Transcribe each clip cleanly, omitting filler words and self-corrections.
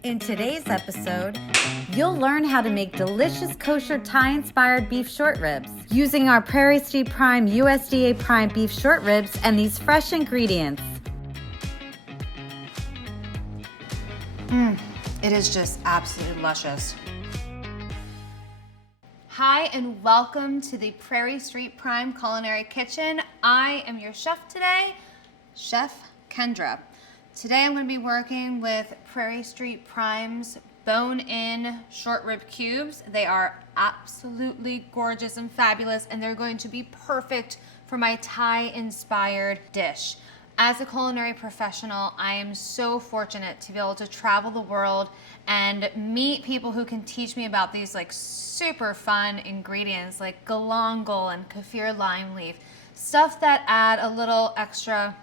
In today's episode, you'll learn how to make delicious kosher Thai-inspired beef short ribs using our Prairie Street Prime USDA Prime beef short ribs and these fresh ingredients. It is just absolutely luscious. Hi, and welcome to the Prairie Street Prime Culinary Kitchen. I am your chef today, Chef Kendra. Today I'm going to be working with Prairie Street Prime's bone-in short rib cubes. They are absolutely gorgeous and fabulous, and they're going to be perfect for my Thai-inspired dish. As a culinary professional, I am so fortunate to be able to travel the world and meet people who can teach me about these like super fun ingredients like galangal and kaffir lime leaf, stuff that add a little extra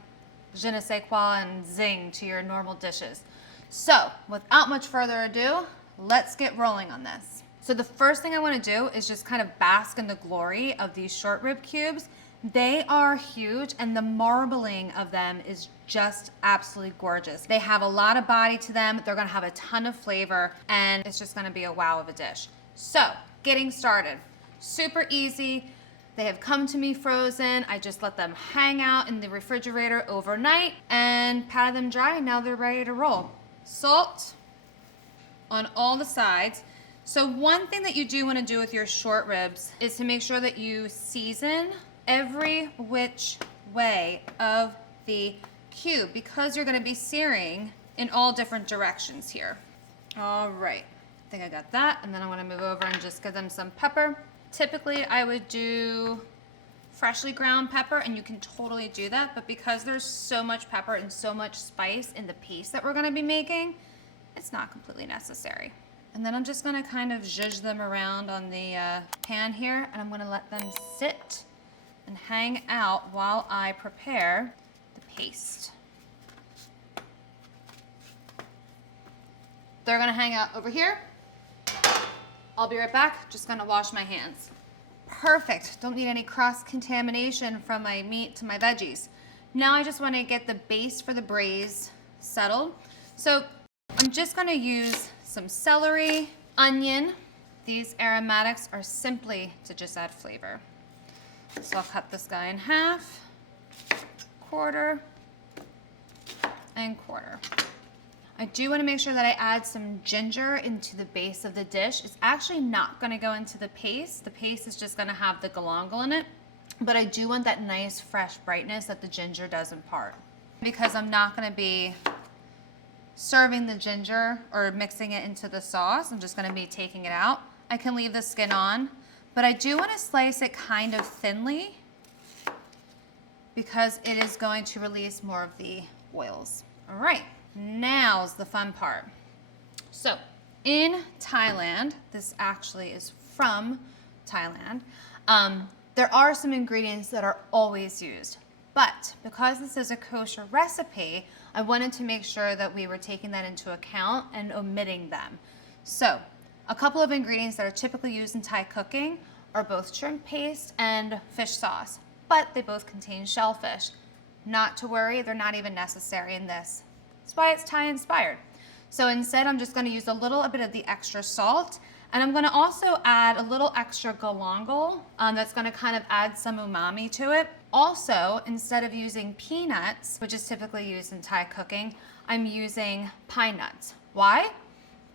je ne sais quoi and zing to your normal dishes. So without much further ado, let's get rolling on this. So the first thing I want to do is just kind of bask in the glory of these short rib cubes. They are huge, and the marbling of them is just absolutely gorgeous. They have a lot of body to them. They're gonna have a ton of flavor, and it's just gonna be a wow of a dish. So, getting started. Super easy. They have come to me frozen. I just let them hang out in the refrigerator overnight and patted them dry, and now they're ready to roll. Salt on all the sides. So one thing that you do wanna do with your short ribs is to make sure that you season every which way of the cube because you're gonna be searing in all different directions here. All right, I think I got that. And then I'm gonna move over and just give them some pepper. Typically I would do freshly ground pepper, and you can totally do that, but because there's so much pepper and so much spice in the paste that we're gonna be making, it's not completely necessary. And then I'm just gonna kind of zhuzh them around on the pan here, and I'm gonna let them sit and hang out while I prepare the paste. They're gonna hang out over here. I'll be right back, just gonna wash my hands. Perfect, don't need any cross-contamination from my meat to my veggies. Now I just wanna get the base for the braise settled. So I'm just gonna use some celery, onion. These aromatics are simply to just add flavor. So I'll cut this guy in half, quarter, and quarter. I do want to make sure that I add some ginger into the base of the dish. It's actually not going to go into the paste. The paste is just going to have the galangal in it, but I do want that nice fresh brightness that the ginger does impart. Because I'm not going to be serving the ginger or mixing it into the sauce, I'm just going to be taking it out. I can leave the skin on, but I do want to slice it kind of thinly because it is going to release more of the oils. All right, now's the fun part. So in Thailand, this actually is from Thailand, there are some ingredients that are always used, but because this is a kosher recipe, I wanted to make sure that we were taking that into account and omitting them. So a couple of ingredients that are typically used in Thai cooking are both shrimp paste and fish sauce, but they both contain shellfish. Not to worry, they're not even necessary in this. That's why it's Thai inspired. So instead, I'm just gonna use a little bit of the extra salt, and I'm gonna also add a little extra galangal that's gonna kind of add some umami to it. Also, instead of using peanuts, which is typically used in Thai cooking, I'm using pine nuts. Why?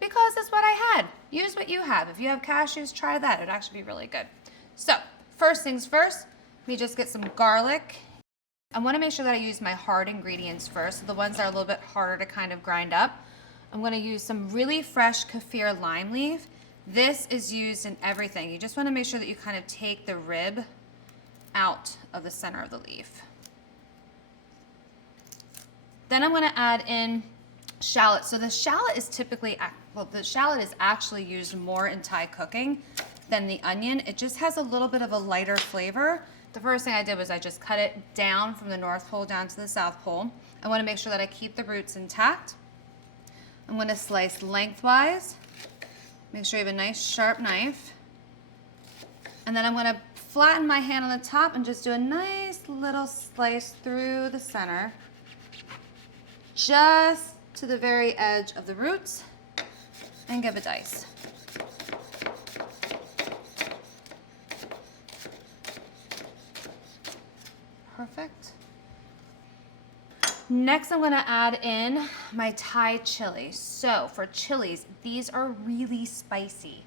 Because that's what I had. Use what you have. If you have cashews, try that. It'd actually be really good. So, first things first, let me just get some garlic. I want to make sure that I use my hard ingredients first, so the ones that are a little bit harder to kind of grind up. I'm going to use some really fresh kaffir lime leaf. This is used in everything. You just want to make sure that you kind of take the rib out of the center of the leaf. Then I'm going to add in shallot. So the shallot is typically, well, the shallot is actually used more in Thai cooking than the onion. It just has a little bit of a lighter flavor. The first thing I did was I just cut it down from the North Pole down to the South Pole. I want to make sure that I keep the roots intact. I'm going to slice lengthwise. Make sure you have a nice sharp knife. And then I'm going to flatten my hand on the top and just do a nice little slice through the center, just to the very edge of the roots. and give a dice. Perfect. Next, I'm gonna add in my Thai chili. So for chilies, these are really spicy.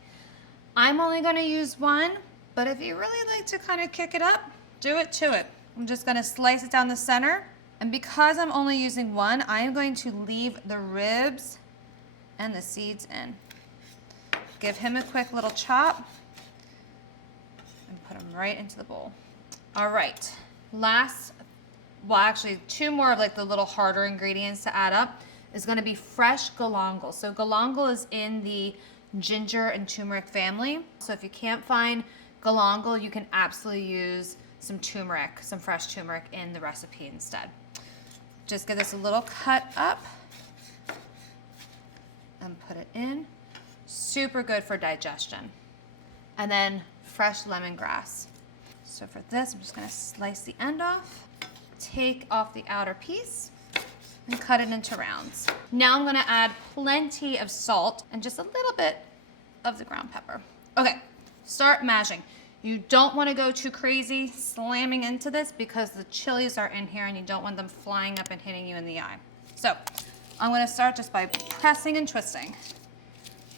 I'm only gonna use one, but if you really like to kind of kick it up, do it to it. I'm just gonna slice it down the center. And because I'm only using one, I am going to leave the ribs and the seeds in. Give him a quick little chop and put him right into the bowl. All right. Last, well, actually 2 more of like the little harder ingredients to add up is going to be fresh galangal. So galangal is in the ginger and turmeric family. So if you can't find galangal, you can absolutely use some turmeric, some fresh turmeric in the recipe instead. Just give this a little cut up and put it in. Super good for digestion. And then fresh lemongrass. So for this, I'm just gonna slice the end off, take off the outer piece, and cut it into rounds. Now I'm gonna add plenty of salt and just a little bit of the ground pepper. Okay, start mashing. You don't wanna go too crazy slamming into this because the chilies are in here and you don't want them flying up and hitting you in the eye. So I'm gonna start just by pressing and twisting.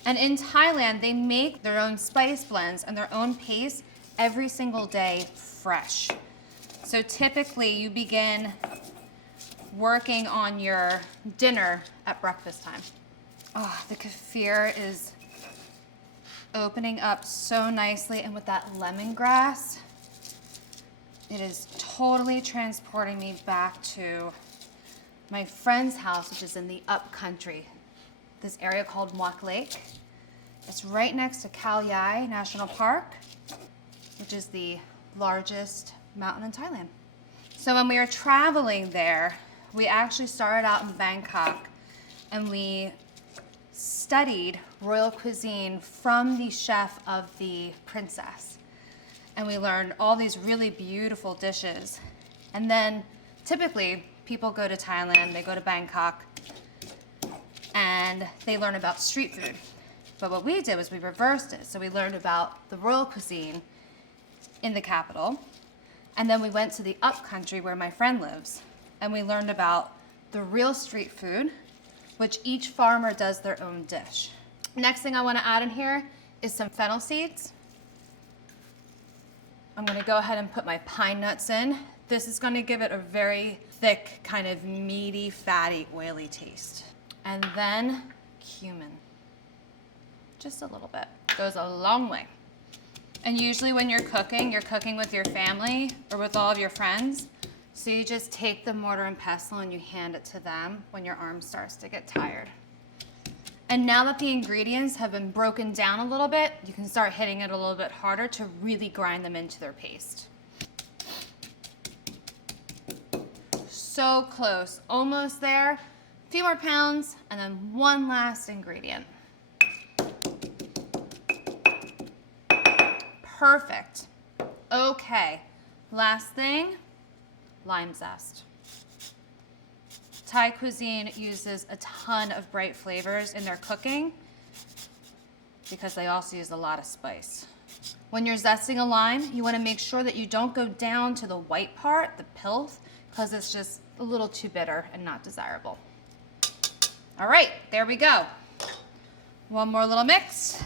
And in Thailand, they make their own spice blends and their own paste every single day fresh. So typically you begin working on your dinner at breakfast time. Oh, the kefir is opening up so nicely, and with that lemongrass, it is totally transporting me back to my friend's house, which is in the upcountry, this area called Muak Lake. It's right next to Khao Yai National Park, which is the largest mountain in Thailand. So when we were traveling there, we actually started out in Bangkok and we studied royal cuisine from the chef of the princess. And we learned all these really beautiful dishes. And then typically people go to Thailand, they go to Bangkok, and they learn about street food. But what we did was we reversed it. So we learned about the royal cuisine in the capital, and then we went to the upcountry where my friend lives, and we learned about the real street food, which each farmer does their own dish. Next thing I want to add in here is some fennel seeds. I'm going to go ahead and put my pine nuts in. This is going to give it a very thick, kind of meaty, fatty, oily taste. And then cumin. Just a little bit. Goes a long way. And usually when you're cooking with your family or with all of your friends. So you just take the mortar and pestle and you hand it to them when your arm starts to get tired. And now that the ingredients have been broken down a little bit, you can start hitting it a little bit harder to really grind them into their paste. So close, almost there. A few more pounds, and then one last ingredient. Perfect. Okay, last thing, lime zest. Thai cuisine uses a ton of bright flavors in their cooking because they also use a lot of spice. When you're zesting a lime, you want to make sure that you don't go down to the white part, the pith, because it's just a little too bitter and not desirable. All right, there we go. One more little mix.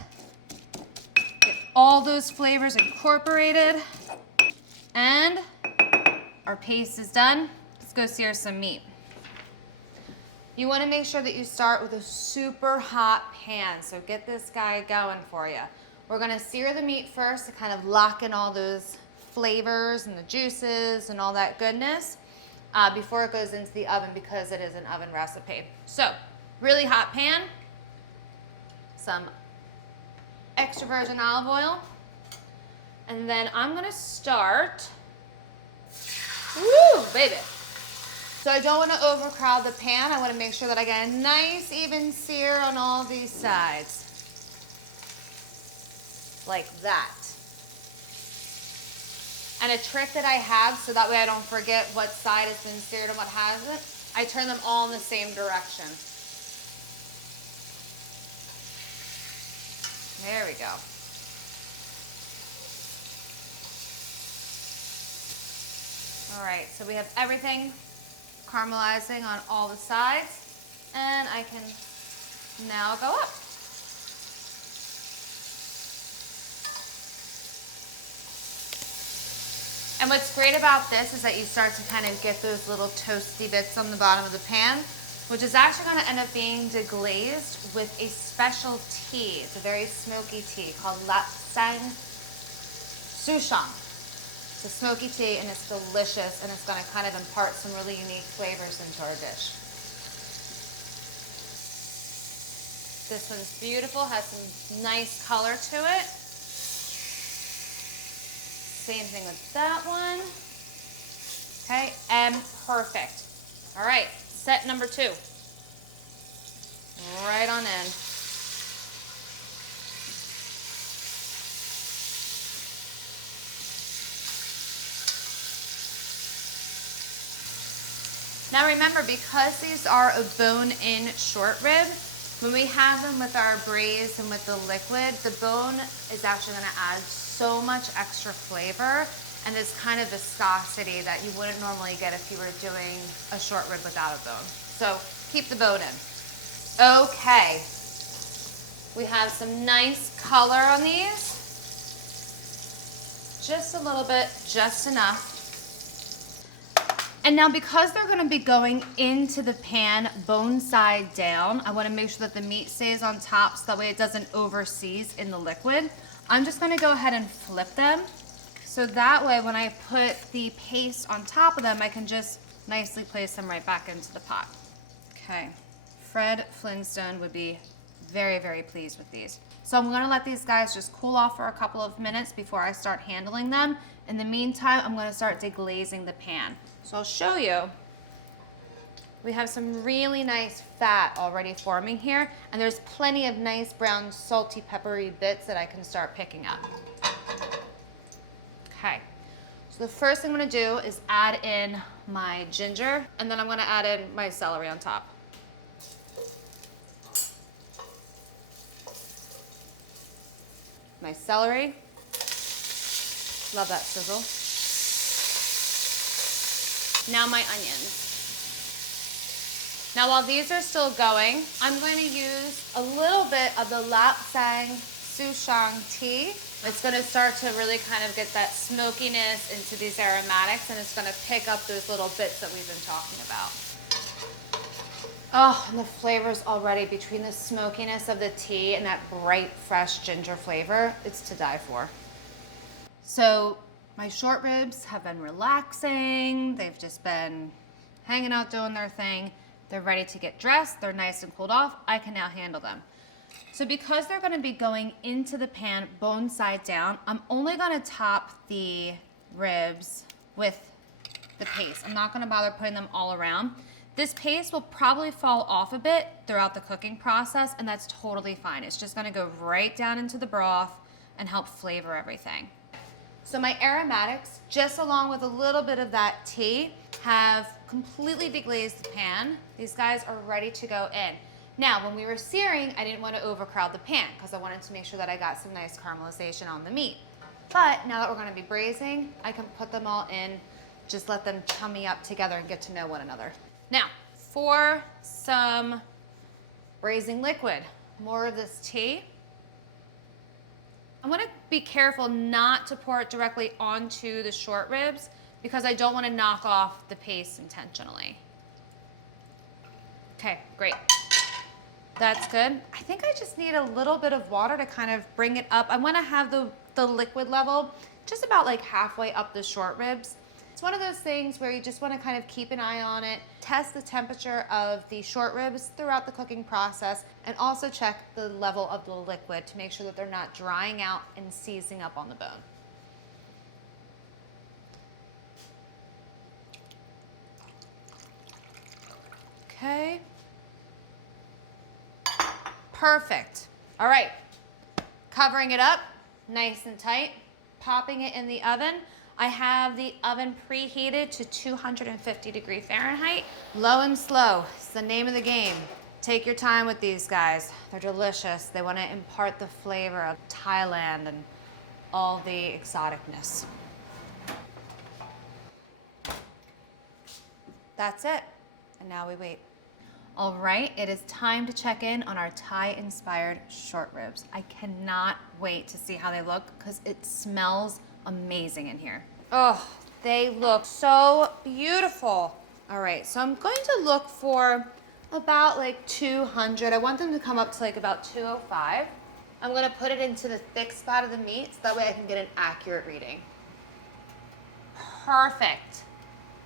Get all those flavors incorporated. And our paste is done. Let's go sear some meat. You want to make sure that you start with a super hot pan. So get this guy going for you. We're going to sear the meat first to kind of lock in all those flavors and the juices and all that goodness before it goes into the oven, because it is an oven recipe. So really hot pan, some extra virgin olive oil, and then I'm going to start, woo, baby. So I don't want to overcrowd the pan. I want to make sure that I get a nice even sear on all these sides. Like that. And a trick that I have, so that way I don't forget what side has been seared and what hasn't, I turn them all in the same direction. There we go. All right, so we have everything caramelizing on all the sides, and I can now go up. And what's great about this is that you start to kind of get those little toasty bits on the bottom of the pan, which is actually going to end up being deglazed with a special tea. It's a very smoky tea called lapsang souchong. It's a smoky tea, and it's delicious, and it's going to kind of impart some really unique flavors into our dish. This one's beautiful, has some nice color to it. Same thing with that one. Okay, and perfect. All right, set number 2. Right on in. Now remember, because these are a bone-in short rib, when we have them with our braise and with the liquid, the bone is actually going to add so much extra flavor and this kind of viscosity that you wouldn't normally get if you were doing a short rib without a bone. So keep the bone in. Okay, we have some nice color on these. Just a little bit, just enough. And now because they're gonna be going into the pan bone side down, I wanna make sure that the meat stays on top so that way it doesn't overseize in the liquid. I'm just gonna go ahead and flip them. So that way when I put the paste on top of them, I can just nicely place them right back into the pot. Okay, Fred Flintstone would be very, very pleased with these. So I'm gonna let these guys just cool off for a couple of minutes before I start handling them. In the meantime, I'm gonna start deglazing the pan. So I'll show you. We have some really nice fat already forming here, and there's plenty of nice brown salty peppery bits that I can start picking up. Okay, so the first thing I'm gonna do is add in my ginger, and then I'm gonna add in my celery on top. My celery, love that sizzle. Now my onions. Now while these are still going, I'm going to use a little bit of the lapsang souchong tea. It's going to start to really kind of get that smokiness into these aromatics, and it's going to pick up those little bits that we've been talking about. Oh, and the flavors already between the smokiness of the tea and that bright, fresh ginger flavor, it's to die for. So my short ribs have been relaxing. They've just been hanging out doing their thing. They're ready to get dressed. They're nice and cooled off. I can now handle them. So because they're gonna be going into the pan bone side down, I'm only gonna top the ribs with the paste. I'm not gonna bother putting them all around. This paste will probably fall off a bit throughout the cooking process, and that's totally fine. It's just gonna go right down into the broth and help flavor everything. So my aromatics, just along with a little bit of that tea, have completely deglazed the pan. These guys are ready to go in. Now, when we were searing, I didn't want to overcrowd the pan because I wanted to make sure that I got some nice caramelization on the meat. But now that we're going to be braising, I can put them all in, just let them chummy up together and get to know one another. Now, for some braising liquid, more of this tea. I want to be careful not to pour it directly onto the short ribs because I don't want to knock off the paste intentionally. Okay, great. That's good. I think I just need a little bit of water to kind of bring it up. I want to have the liquid level just about like halfway up the short ribs. It's one of those things where you just want to kind of keep an eye on it, test the temperature of the short ribs throughout the cooking process, and also check the level of the liquid to make sure that they're not drying out and seizing up on the bone. Okay. Perfect. All right. Covering it up nice and tight, popping it in the oven. I have the oven preheated to 250 degrees Fahrenheit. Low and slow, it's the name of the game. Take your time with these guys. They're delicious. They want to impart the flavor of Thailand and all the exoticness. That's it. And now we wait. All right, it is time to check in on our Thai-inspired short ribs. I cannot wait to see how they look because it smells amazing in here. Oh, they look so beautiful. All right, so I'm going to look for about like 200. I want them to come up to like about 205. I'm gonna put it into the thick spot of the meat so that way I can get an accurate reading. Perfect.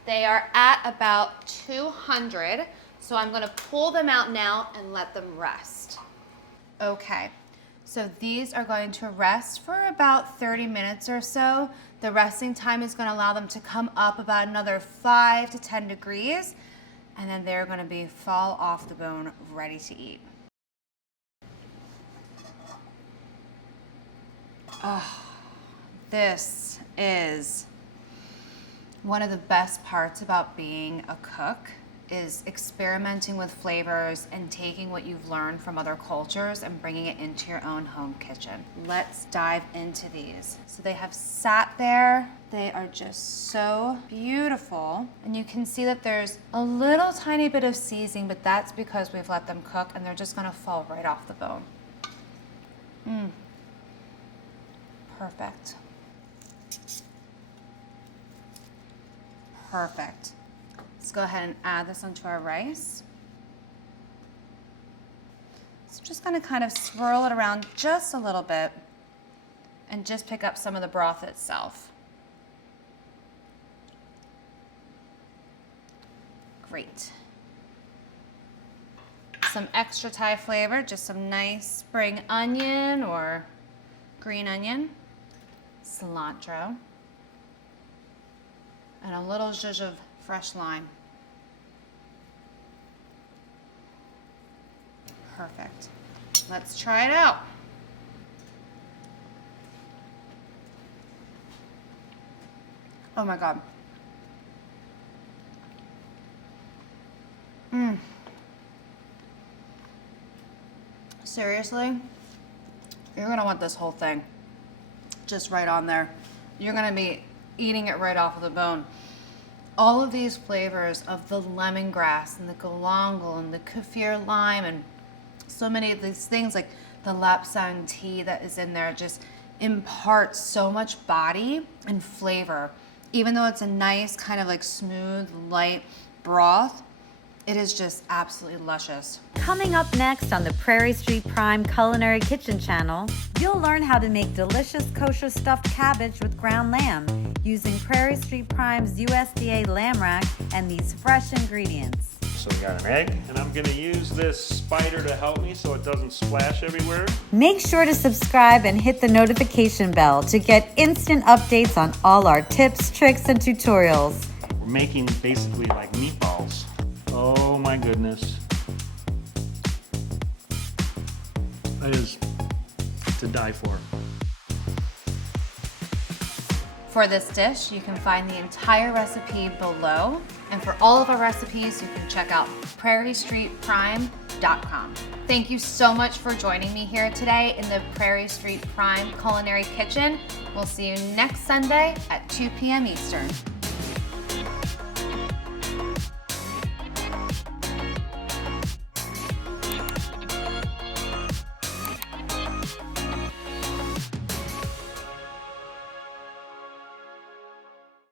They are at about 200. So I'm gonna pull them out now and let them rest. Okay, so these are going to rest for about 30 minutes or so. The resting time is gonna allow them to come up about another 5 to 10 degrees, and then they're gonna be fall off the bone, ready to eat. Oh, this is one of the best parts about being a cook is experimenting with flavors and taking what you've learned from other cultures and bringing it into your own home kitchen. Let's dive into these. So they have sat there. They are just so beautiful. And you can see that there's a little tiny bit of seasoning, but that's because we've let them cook and they're just gonna fall right off the bone. Perfect. Perfect. Let's go ahead and add this onto our rice. So just gonna kind of swirl it around just a little bit and just pick up some of the broth itself. Great. Some extra Thai flavor, just some nice spring onion or green onion, cilantro, and a little zhuzh of fresh lime. Perfect. Let's try it out. Oh my God. Seriously? You're gonna want this whole thing just right on there. You're gonna be eating it right off of the bone. All of these flavors of the lemongrass and the galangal and the kaffir lime and so many of these things like the lapsang tea that is in there just imparts so much body and flavor. Even though it's a nice kind of like smooth, light broth, it is just absolutely luscious. Coming up next on the Prairie Street Prime Culinary Kitchen channel, you'll learn how to make delicious kosher stuffed cabbage with ground lamb using Prairie Street Prime's USDA lamb rack and these fresh ingredients. So we got an egg, and I'm gonna use this spider to help me so it doesn't splash everywhere. Make sure to subscribe and hit the notification bell to get instant updates on all our tips, tricks, and tutorials. We're making basically like meatballs. Oh my goodness. That is to die for. For this dish, you can find the entire recipe below. And for all of our recipes, you can check out prairiestreetprime.com. Thank you so much for joining me here today in the Prairie Street Prime Culinary Kitchen. We'll see you next Sunday at 2 p.m. Eastern.